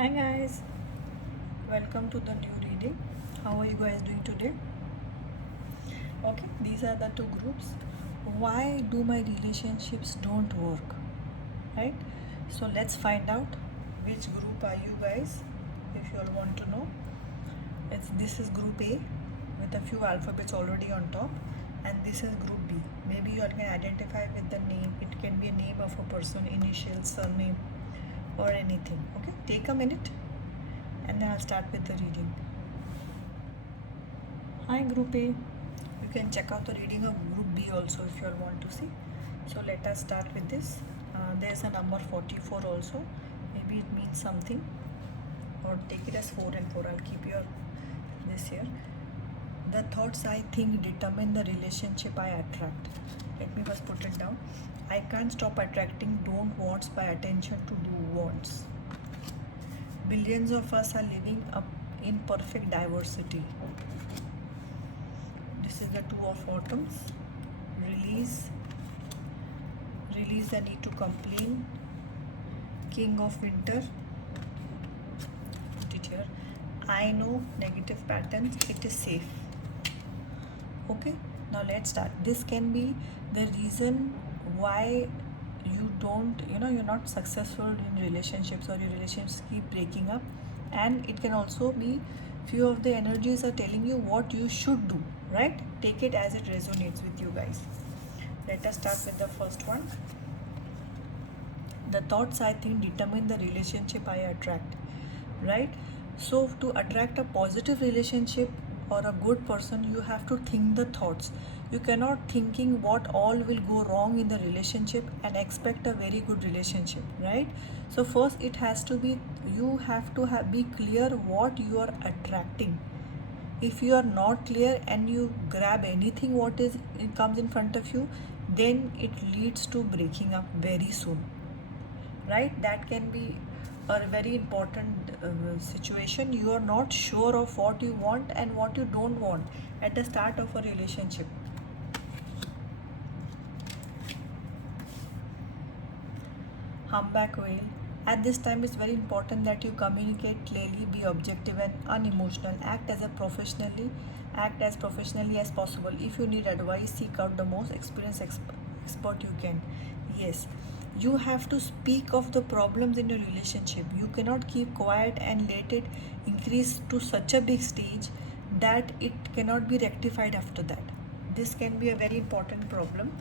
Hi guys, welcome to the new reading. How are you guys doing today? Okay, these are the two groups. Why do my relationships don't work? Right? So let's find out which group are you guys if you all want to know. This is group A with a few alphabets already on top, and this is group B. Maybe you all can identify with the name. It can be a name of a person, initial, surname, or anything. Okay, take a minute and then I'll start with the reading. Hi Group A. You can check out the reading of Group B also if you all want to see. So let us start with this. There's a number 44 also. Maybe it means something. Or take it as 4 and 4. I'll keep your this here. The thoughts I think determine the relationship I attract. Let me first put it down. I can't stop attracting don't wants by attention to do wants. Billions of us are living up in perfect diversity. This is the two of autumns. Release the need to complain. King of winter. Put it here. I know negative patterns. It is safe. Okay, now let's start. This can be the reason why you don't, you're not successful in relationships, or your relationships keep breaking up. And it can also be few of the energies are telling you what you should do, right? Take it as it resonates with you guys. Let us start with the first one. The thoughts I think determine the relationship I attract, right? So to attract a positive relationship or a good person, you have to think the thoughts. You cannot thinking what all will go wrong in the relationship and expect a very good relationship, right? So first it has to be, you have to be clear what you are attracting. If you are not clear and you grab anything what is it comes in front of you, then it leads to breaking up very soon, right? That can be a very important situation. You are not sure of what you want and what you don't want at the start of a relationship. Humpback whale. At this time, it's very important that you communicate clearly, be objective and unemotional, act as professionally as possible. If you need advice, seek out the most experienced expert you can. Yes, you have to speak of the problems in your relationship. You cannot keep quiet and let it increase to such a big stage that it cannot be rectified after that. This can be a very important problem.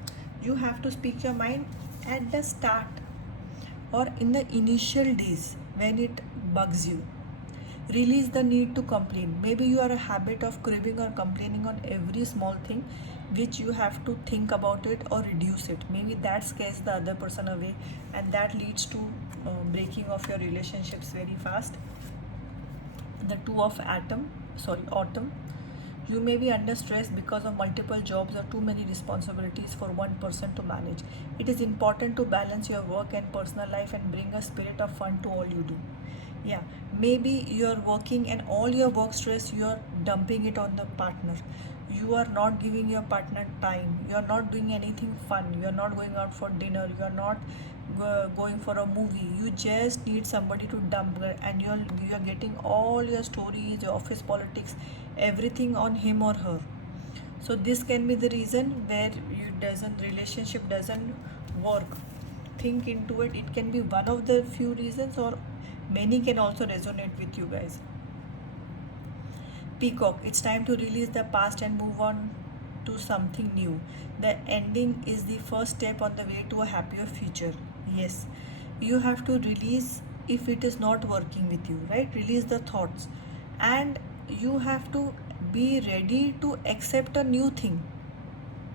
You have to speak your mind at the start or in the initial days when it bugs you. Release the need to complain. Maybe you are a habit of cribbing or complaining on every small thing, which you have to think about it or reduce it. Maybe that scares the other person away, and that leads to breaking of your relationships very fast. The two of autumn. You may be under stress because of multiple jobs or too many responsibilities for one person to manage. It is important to balance your work and personal life and bring a spirit of fun to all you do. Yeah, maybe you're working and all your work stress you're dumping it on the partner. You are not giving your partner time. You're not doing anything fun. You're not going out for dinner. You're not going for a movie. You just need somebody to dump, and you're getting all your stories, your office politics, everything on him or her. So this can be the reason where relationship doesn't work. Think into it. It can be one of the few reasons, or many can also resonate with you guys. Peacock, it's time to release the past and move on to something new. The ending is the first step on the way to a happier future. Yes, you have to release if it is not working with you, right? Release the thoughts, and you have to be ready to accept a new thing,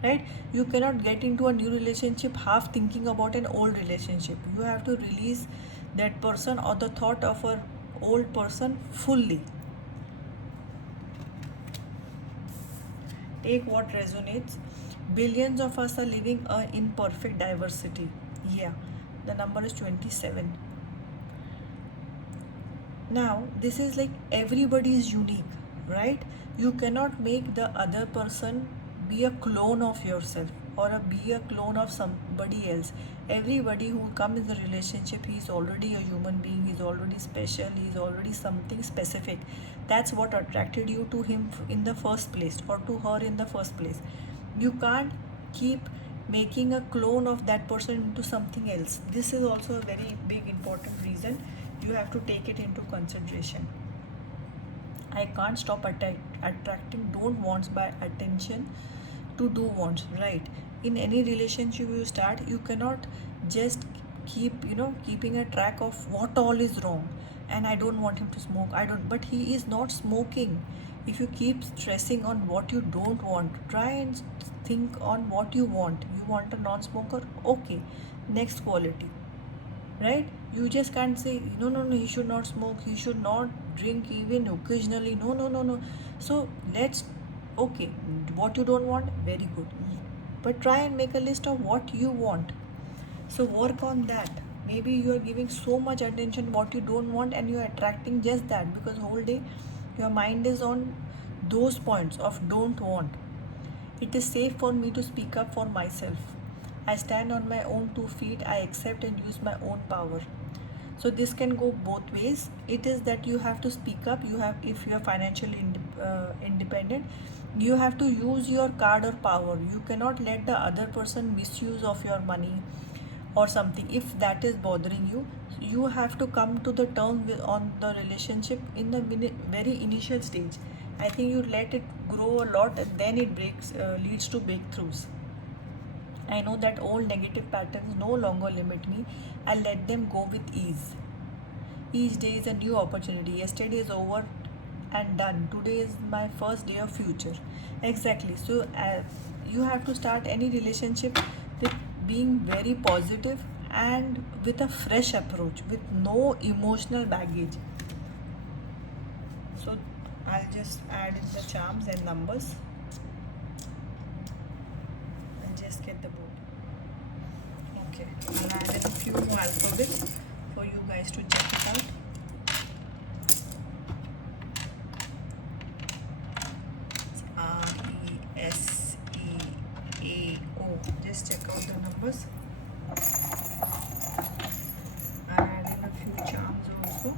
right? You cannot get into a new relationship half thinking about an old relationship. You have to release that person or the thought of an old person fully. Take what resonates. Billions of us are living in perfect diversity. Yeah, the number is 27. Now, this is like everybody is unique, right? You cannot make the other person be a clone of yourself. or be a clone of somebody else. Everybody who comes in the relationship, he's already a human being, he's already special, he's already something specific. That's what attracted you to him in the first place, or to her in the first place. You can't keep making a clone of that person into something else. This is also a very big important reason. You have to take it into consideration. I can't stop attracting don't wants by attention to do wants, right? In any relationship you start, you cannot just keep, keeping a track of what all is wrong. And I don't want him to smoke, I don't, but he is not smoking. If you keep stressing on what you don't want, try and think on what you want. You want a non-smoker, okay, next quality, right? You just can't say no, no, no, he should not smoke, he should not drink even occasionally. No, no, no, no. So let's, okay, what you don't want, very good, but try and make a list of what you want. So work on that. Maybe you are giving so much attention what you don't want, and you are attracting just that, because whole day your mind is on those points of don't want. It is safe for me to speak up for myself. I stand on my own 2 feet. I accept and use my own power. So this can go both ways. It is that you have to speak up. You have, if you are financially independent, you have to use your card or power. You cannot let the other person misuse of your money or something. If that is bothering you, you have to come to the term on the relationship in the very initial stage. I think you let it grow a lot, and then it leads to breakthroughs. I know that old negative patterns no longer limit me. I let them go with ease. Each day is a new opportunity. Yesterday is over and done. Today is my first day of future. Exactly. So you have to start any relationship with being very positive and with a fresh approach, with no emotional baggage. So I'll just add in the charms and numbers and just get the board. Okay, I'll add in a few more alphabets for you guys to check it out. RESEAO. Just check out the numbers. I'll add in a few charms also.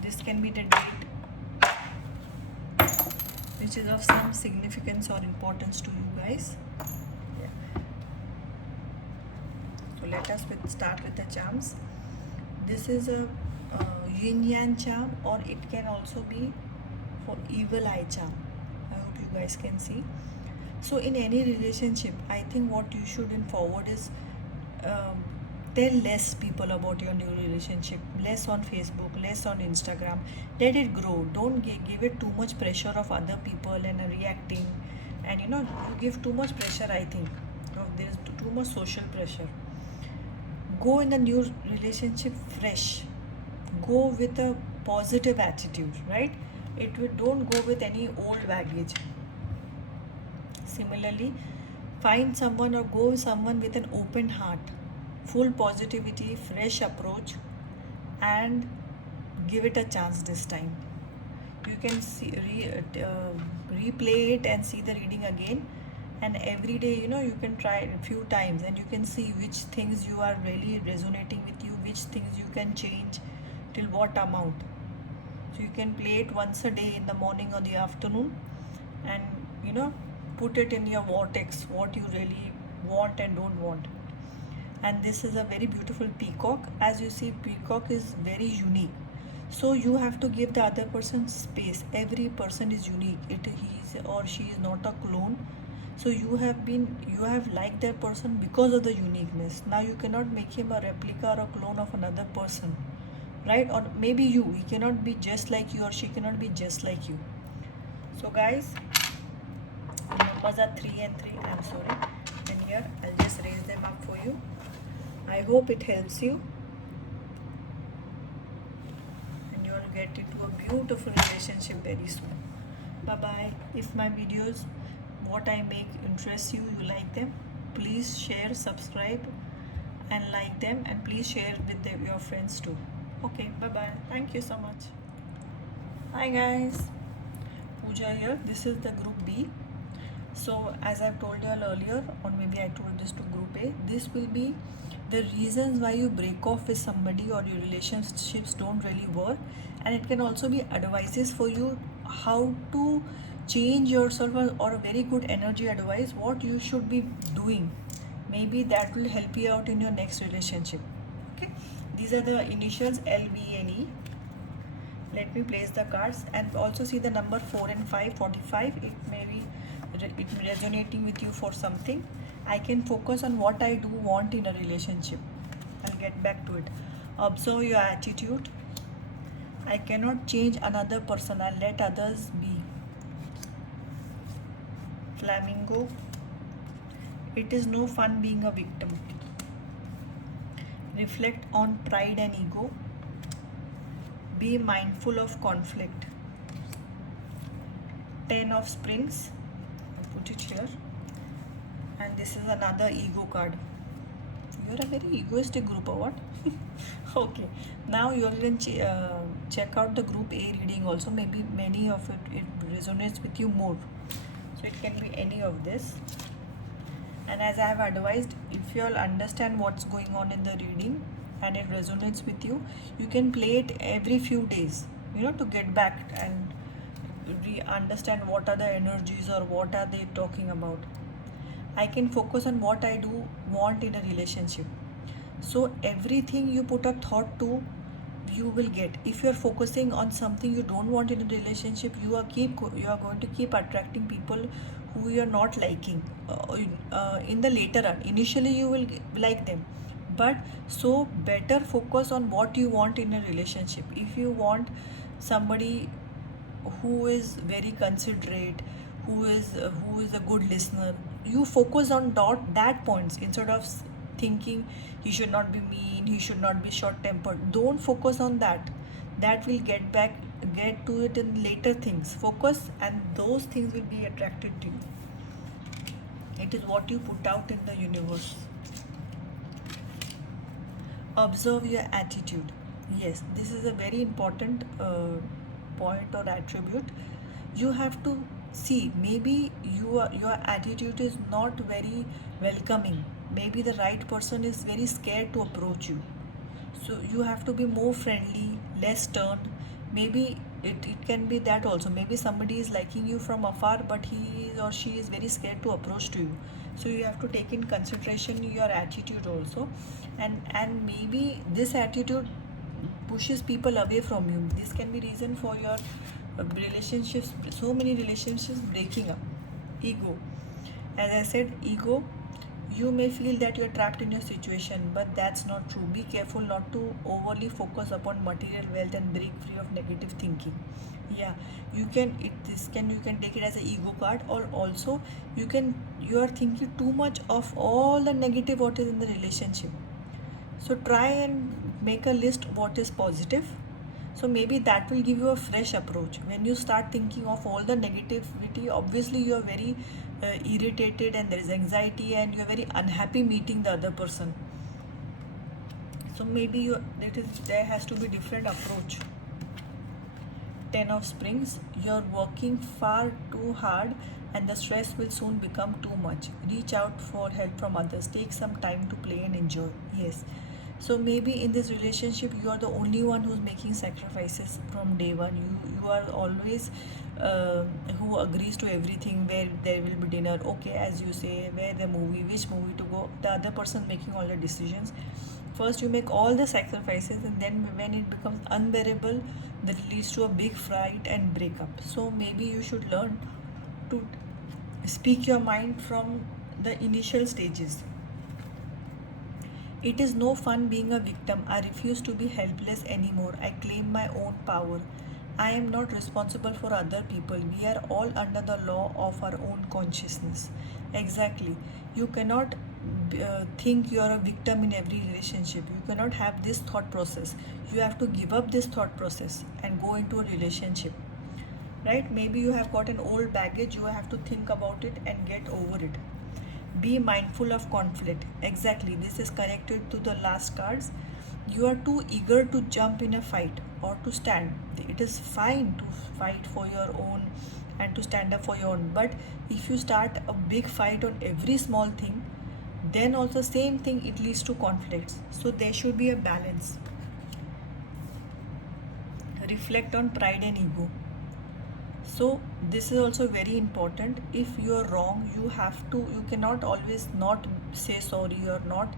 This can be the date which is of some significance or importance to you guys. Yeah. So let us start with the charms. This is a yin yang charm, or it can also be for evil eye charm. I hope you guys can see. So in any relationship, I think what you should forward is tell less people about your new relationship, less on Facebook, less on Instagram. Let it grow. Don't give it too much pressure of other people and reacting, and you give too much pressure, I think. There's too much social pressure. Go in the new relationship fresh. Go with a positive attitude, right? Don't go with any old baggage. Similarly, find someone or go with someone with an open heart, full positivity, fresh approach, and give it a chance this time. You can replay it and see the reading again, and every day you can try it a few times, and you can see which things you are really resonating with you, which things you can change, till what amount. So you can play it once a day, in the morning or the afternoon, and put it in your vortex, what you really want and don't want. And this is a very beautiful peacock. As you see, peacock is very unique, so you have to give the other person space. Every person is unique. He or she is not a clone. So you have liked that person because of the uniqueness. Now you cannot make him a replica or a clone of another person, right? Or maybe he cannot be just like you, or she cannot be just like you. So guys, numbers are 3 and 3. I'm sorry, and here I'll just raise them up for you. I hope it helps you, and you'll get into a beautiful relationship very soon. Bye bye. If my videos what I make interests you, you like them, please share, subscribe and like them, and please share with your friends too. Okay, bye bye. Thank you so much. Hi guys, Pooja here. This is the group B. So as I've told you all earlier, or maybe I told this to group A, this will be the reasons why you break off with somebody or your relationships don't really work, and it can also be advices for you how to change yourself, or a very good energy advice what you should be doing. Maybe that will help you out in your next relationship. Okay, these are the initials LVNE. Let me place the cards and also see the number 4 and 5, 45. It may be resonating with you for something. I can focus on what I do want in a relationship. I'll get back to it. Observe your attitude. I cannot change another person. I'll let others be. Flamingo. It is no fun being a victim. Reflect on pride and ego. Be mindful of conflict. 10 of Springs. I'll put it here. And this is another ego card. You're a very egoistic group or what? Okay, now you can check out the group A reading also. Maybe many of it resonates with you more. So it can be any of this. And as I have advised, if you all understand what's going on in the reading and it resonates with you, you can play it every few days, to get back and understand what are the energies or what are they talking about. I can focus on what I do want in a relationship. So everything you put a thought to, you will get. If you are focusing on something you don't want in a relationship, you are going to keep attracting people who you are not liking in the later run. Initially you will like them, but so better focus on what you want in a relationship. If you want somebody who is very considerate, who is a good listener, you focus on that points instead of thinking he should not be mean, he should not be short tempered. Don't focus on that. That will get to it in later things. Focus, and those things will be attracted to you. It is what you put out in the universe. Observe your attitude. Yes, this is a very important point or attribute. You have to see, maybe your attitude is not very welcoming. Maybe the right person is very scared to approach you. So you have to be more friendly, less stern. Maybe it can be that also. Maybe somebody is liking you from afar, but he or she is very scared to approach to you. So you have to take in consideration your attitude also. And maybe this attitude pushes people away from you. This can be reason for your relationships, so many relationships breaking up. Ego. As I said, ego. You may feel that you're trapped in your situation, but that's not true. Be careful not to overly focus upon material wealth and break free of negative thinking. Yeah, you can take it as an ego card, or also you are thinking too much of all the negative what is in the relationship. So try and make a list what is positive. So maybe that will give you a fresh approach. When you start thinking of all the negativity, obviously you are very irritated and there is anxiety and you are very unhappy meeting the other person. So maybe there has to be different approach. 10 of Springs, you're working far too hard and the stress will soon become too much. Reach out for help from others. Take some time to play and enjoy. Yes. So maybe in this relationship you are the only one who's making sacrifices from day one. You are always who agrees to everything, where there will be dinner, okay, as you say, where the movie, which movie to go. The other person making all the decisions. First you make all the sacrifices, and then when it becomes unbearable, that leads to a big fight and breakup. So maybe you should learn to speak your mind from the initial stages. It is no fun being a victim. I refuse to be helpless anymore. I claim my own power. I am not responsible for other people. We are all under the law of our own consciousness. Exactly. You cannot think you are a victim in every relationship. You cannot have this thought process. You have to give up this thought process and go into a relationship. right? Maybe you have got an old baggage, you have to think about it and get over it. Be mindful of conflict. Exactly, this is connected to the last cards. You are too eager to jump in a fight or to stand. It is fine to fight for your own and to stand up for your own, but if you start a big fight on every small thing, then also same thing, it leads to conflicts. So there should be a balance. Reflect on pride and ego. So this is also very important. If you are wrong, you cannot always not say sorry or not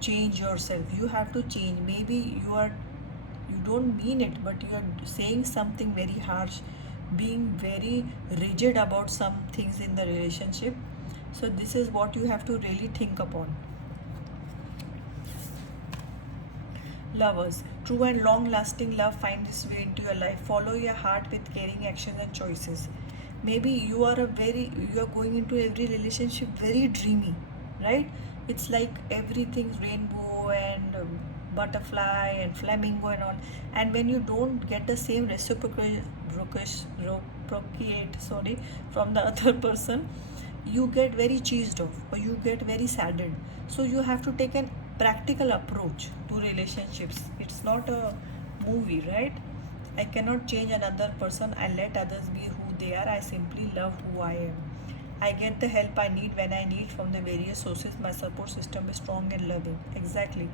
change yourself. You have to change. Maybe you don't mean it, but you are saying something very harsh, being very rigid about some things in the relationship. So this is what you have to really think upon. Lovers, true and long lasting love finds its way into your life. Follow your heart with caring actions and choices. Maybe you are going into every relationship very dreamy, right? It's like everything's rainbow and butterfly and flamingo and all. And when you don't get the same reciprocate, sorry, from the other person, you get very cheesed off or you get very saddened. So you have to take an practical approach to relationships. It's not a movie, right? I cannot change another person. I let others be who they are. I simply love who I am. I get the help I need when I need from the various sources. My support system is strong and loving. Exactly.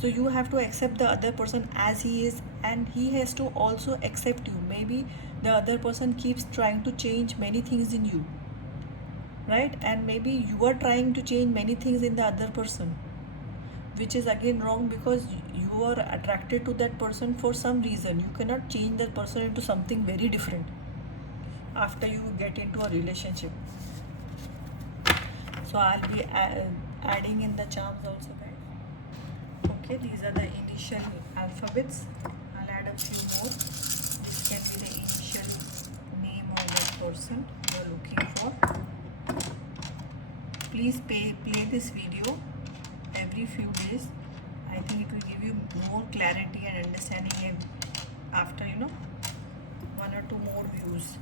So you have to accept the other person as he is, and he has to also accept you. Maybe the other person keeps trying to change many things in you, right? And maybe you are trying to change many things in the other person, which is again wrong, because you are attracted to that person for some reason. You cannot change that person into something very different after you get into a relationship. So I'll be adding in the charms also, guys. Okay, these are the initial alphabets. I'll add a few more. This can be the initial name of that person you're looking for. Please play this video every few days. I think it will give you more clarity and understanding after one or two more views.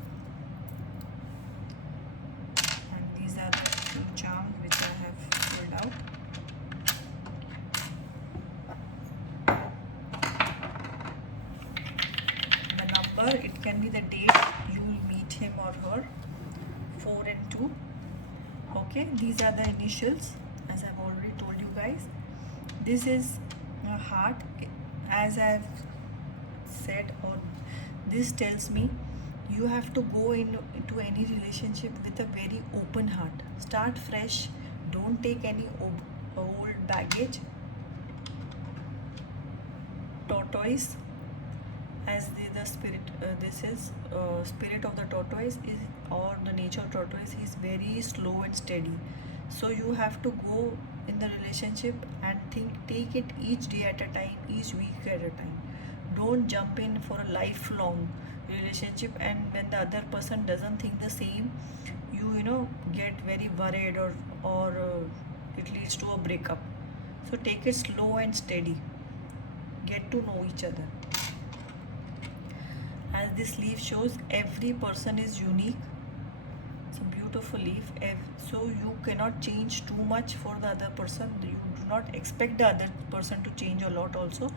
And these are the few charms which I have filled out. The number, it can be the date you will meet him or her, 4 and 2. Okay, these are the initials, as I've already told you guys. This is a heart, as I've said, or this tells me you have to go into any relationship with a very open heart. Start fresh. Don't take any old baggage. Tortoise, as the spirit, this is spirit of the tortoise is, or the nature of tortoise is very slow and steady. So you have to go in the relationship and take it each day at a time, each week at a time. Don't jump in for a lifelong relationship, and when the other person doesn't think the same, you get very worried, or it leads to a breakup. So take it slow and steady. Get to know each other. As this leaf shows, every person is unique. It's a beautiful leaf. So you cannot change too much for the other person. You do not expect the other person to change a lot also,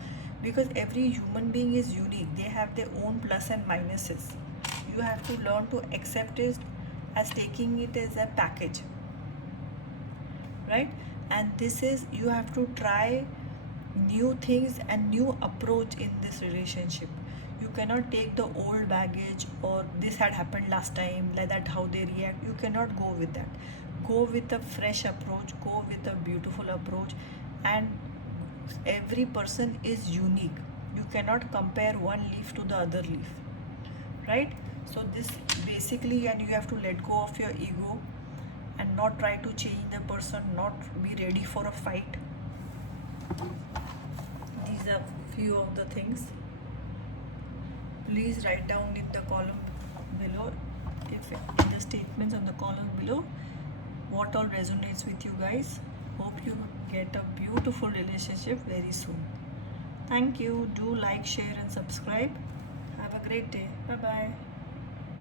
because every human being is unique. They have their own plus and minuses. You have to learn to accept it as taking it as a package, right? And this is, you have to try new things and new approach in this relationship. You cannot take the old baggage, or this had happened last time, like that how they react. You cannot go with that. Go with a fresh approach, go with a beautiful approach. And every person is unique. You cannot compare one leaf to the other leaf, right? So this basically, and you have to let go of your ego and not try to change the person, not be ready for a fight. These are few of the things. Please write down in the column below, if in the statements on the column below, what all resonates with you guys. Hope you get a beautiful relationship very soon. Thank you. Do like, share and subscribe. Have a great day. Bye bye.